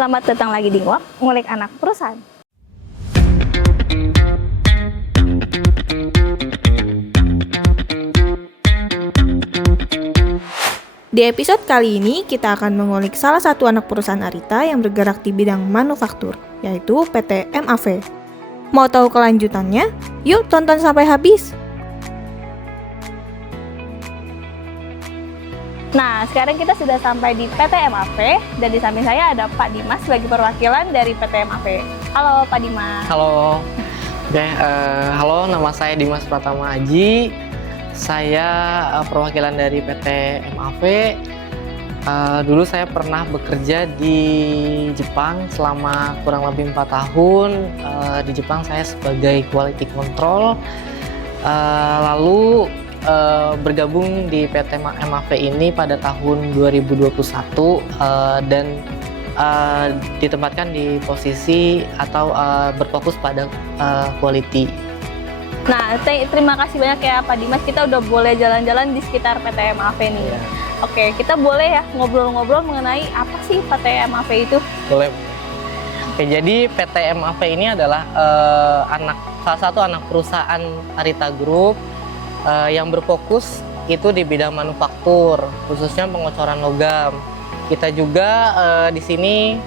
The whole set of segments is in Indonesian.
Selamat datang lagi di Nguak, ngulik anak perusahaan. Di episode kali ini, kita akan mengulik salah satu anak perusahaan Arita yang bergerak di bidang manufaktur, yaitu PT MAV. Mau tahu kelanjutannya? Yuk tonton sampai habis! Nah, sekarang kita sudah sampai di PT MAV, dan di samping saya ada Pak Dimas sebagai perwakilan dari PT MAV. Halo Pak Dimas. Halo. Halo, nama saya Dimas Pratama Aji. Saya perwakilan dari PT MAV. Dulu saya pernah bekerja di Jepang selama kurang lebih 4 tahun. Di Jepang saya sebagai quality control. Lalu bergabung di PT MAV ini pada tahun 2021 dan ditempatkan di posisi atau berfokus pada quality. Nah, terima kasih banyak ya Pak Dimas, kita udah boleh jalan-jalan di sekitar PT MAV nih. Ya. Oke, kita boleh ya ngobrol-ngobrol mengenai apa sih PT MAV itu? Boleh. Oke, jadi PT MAV ini adalah salah satu anak perusahaan Arita Group yang berfokus itu di bidang manufaktur, khususnya pengocoran logam. Kita juga di sini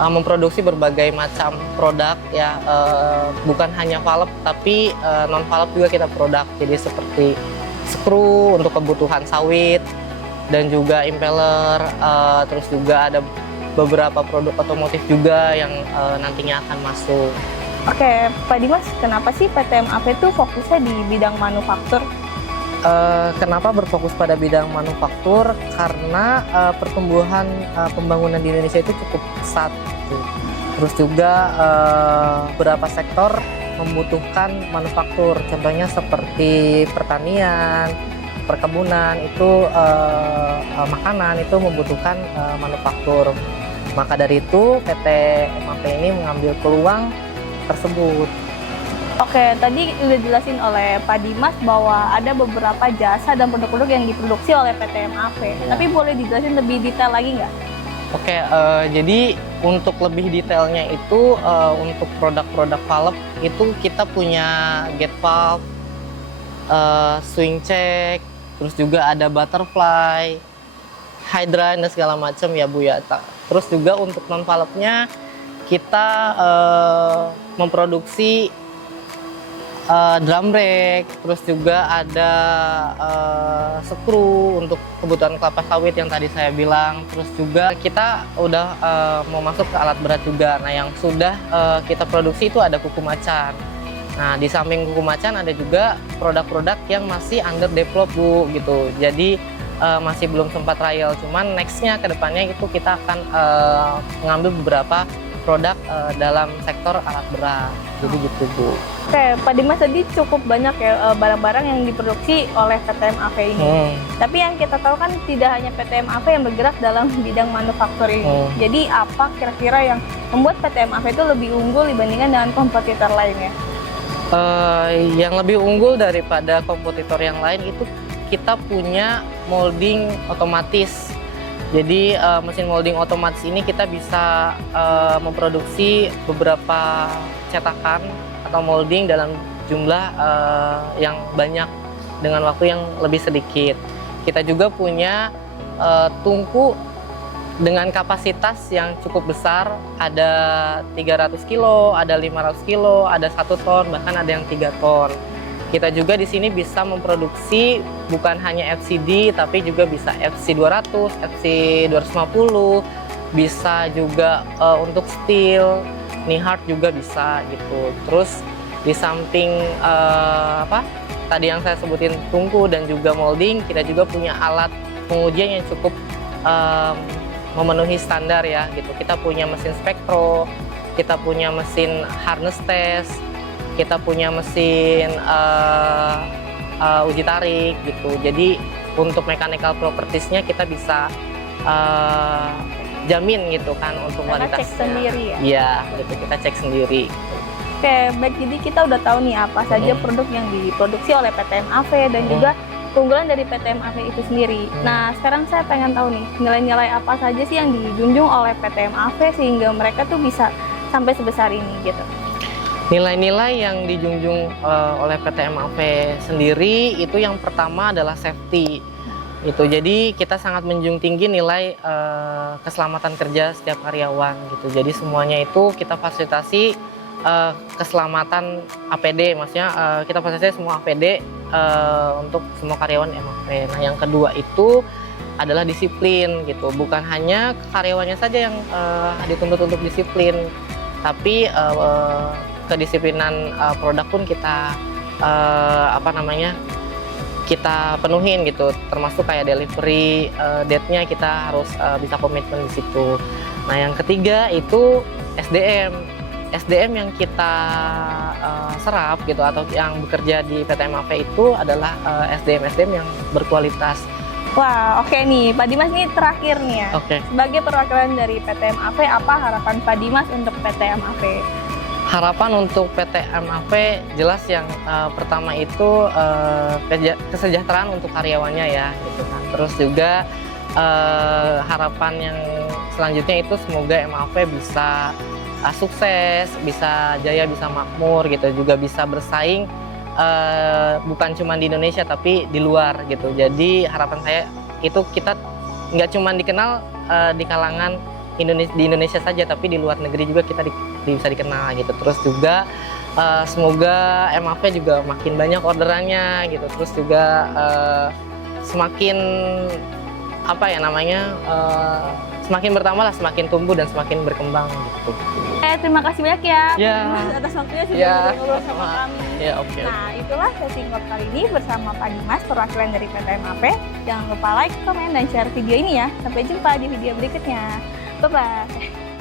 memproduksi berbagai macam produk ya, bukan hanya valve tapi non valve juga kita produk. Jadi seperti skru untuk kebutuhan sawit dan juga impeller, terus juga ada beberapa produk otomotif juga yang nantinya akan masuk. Oke, Pak Dimas, kenapa sih PT MAV itu fokusnya di bidang manufaktur? Kenapa berfokus pada bidang manufaktur? Karena pertumbuhan pembangunan di Indonesia itu cukup pesat. Gitu. Terus juga beberapa sektor membutuhkan manufaktur. Contohnya seperti pertanian, perkebunan, itu makanan itu membutuhkan manufaktur. Maka dari itu PT MAV ini mengambil peluang tersebut. Oke, tadi udah jelasin oleh Pak Dimas bahwa ada beberapa jasa dan produk-produk yang diproduksi oleh PT MAV. Ya. Tapi boleh dijelasin lebih detail lagi nggak? Oke, jadi untuk lebih detailnya itu untuk produk-produk valve itu kita punya gate valve, swing check, terus juga ada butterfly, hydrant dan segala macam ya Bu ya. Terus juga untuk non valve-nya kita memproduksi drum brake, terus juga ada skru untuk kebutuhan kelapa sawit yang tadi saya bilang. Terus juga kita udah mau masuk ke alat berat juga. Nah, yang sudah kita produksi itu ada kuku macan. Nah, di samping kuku macan ada juga produk-produk yang masih under develop Bu gitu. Jadi masih belum sempat trial. Cuman nextnya ke depannya itu kita akan mengambil beberapa produk dalam sektor alat berat. Jadi gitu Bu. Oke, Pak Dimas, tadi cukup banyak ya barang-barang yang diproduksi oleh PT MAV ini. Tapi yang kita tahu kan tidak hanya PT MAV yang bergerak dalam bidang manufaktur ini. Jadi apa kira-kira yang membuat PT MAV itu lebih unggul dibandingkan dengan kompetitor lainnya? Yang lebih unggul daripada kompetitor yang lain itu kita punya molding otomatis. Jadi mesin molding otomatis ini kita bisa memproduksi beberapa cetakan atau molding dalam jumlah yang banyak dengan waktu yang lebih sedikit. Kita juga punya tungku dengan kapasitas yang cukup besar, ada 300 kilo, ada 500 kilo, ada 1 ton, bahkan ada yang 3 ton. Kita juga di sini bisa memproduksi bukan hanya FCD, tapi juga bisa FC200, FC250, bisa juga untuk steel, Nihard juga bisa gitu. Terus di samping tadi yang saya sebutin tungku dan juga molding, kita juga punya alat pengujian yang cukup memenuhi standar ya gitu. Kita punya mesin spektro, kita punya mesin harness test, kita punya mesin uji tarik gitu. Jadi untuk mechanical properties-nya kita bisa jamin gitu kan untuk kualitasnya. Cek sendiri ya? Iya, gitu, kita cek sendiri. Oke, baik, jadi kita udah tahu nih apa saja produk yang diproduksi oleh PT MAV dan juga keunggulan dari PT MAV itu sendiri. Nah, sekarang saya pengen tahu nih, nilai-nilai apa saja sih yang dijunjung oleh PT MAV sehingga mereka tuh bisa sampai sebesar ini gitu. Nilai-nilai yang dijunjung oleh PT MAV sendiri itu yang pertama adalah safety. Itu jadi kita sangat menjunjung tinggi nilai keselamatan kerja setiap karyawan gitu. Jadi semuanya itu kita fasilitasi keselamatan APD, maksudnya kita fasilitasi semua APD untuk semua karyawan MAV. Nah, yang kedua itu adalah disiplin gitu. Bukan hanya karyawannya saja yang dituntut untuk disiplin, tapi kedisiplinan produk pun kita kita penuhin gitu, termasuk kayak delivery date-nya kita harus bisa komitmen di situ. Nah, yang ketiga itu SDM yang kita serap gitu atau yang bekerja di PT MAV itu adalah SDM yang berkualitas. Wah, oke nih, Pak Dimas, ini terakhir nih ya. Oke. Sebagai perwakilan dari PT MAV, apa harapan Pak Dimas untuk PT MAV? Harapan untuk PT MAV jelas yang pertama itu kesejahteraan untuk karyawannya ya gitu kan. Terus juga harapan yang selanjutnya itu semoga MAV bisa sukses, bisa jaya, bisa makmur gitu, juga bisa bersaing bukan cuma di Indonesia tapi di luar gitu. Jadi harapan saya itu kita nggak cuma dikenal di kalangan di Indonesia saja, tapi di luar negeri juga kita bisa dikenal gitu. Terus juga semoga MAV juga makin banyak orderannya gitu. Terus juga semakin semakin bertambah lah, semakin tumbuh dan semakin berkembang gitu. Terima kasih banyak ya, Ya. Mas, atas waktunya sudah Ya, ngobrol sama kami. Ya, oke. Nah, itulah sesi ngobrol kali ini bersama Pak Dimas, perwakilan dari PT MAV. Jangan lupa like, komen, dan share video ini ya. Sampai jumpa di video berikutnya. Bye-bye.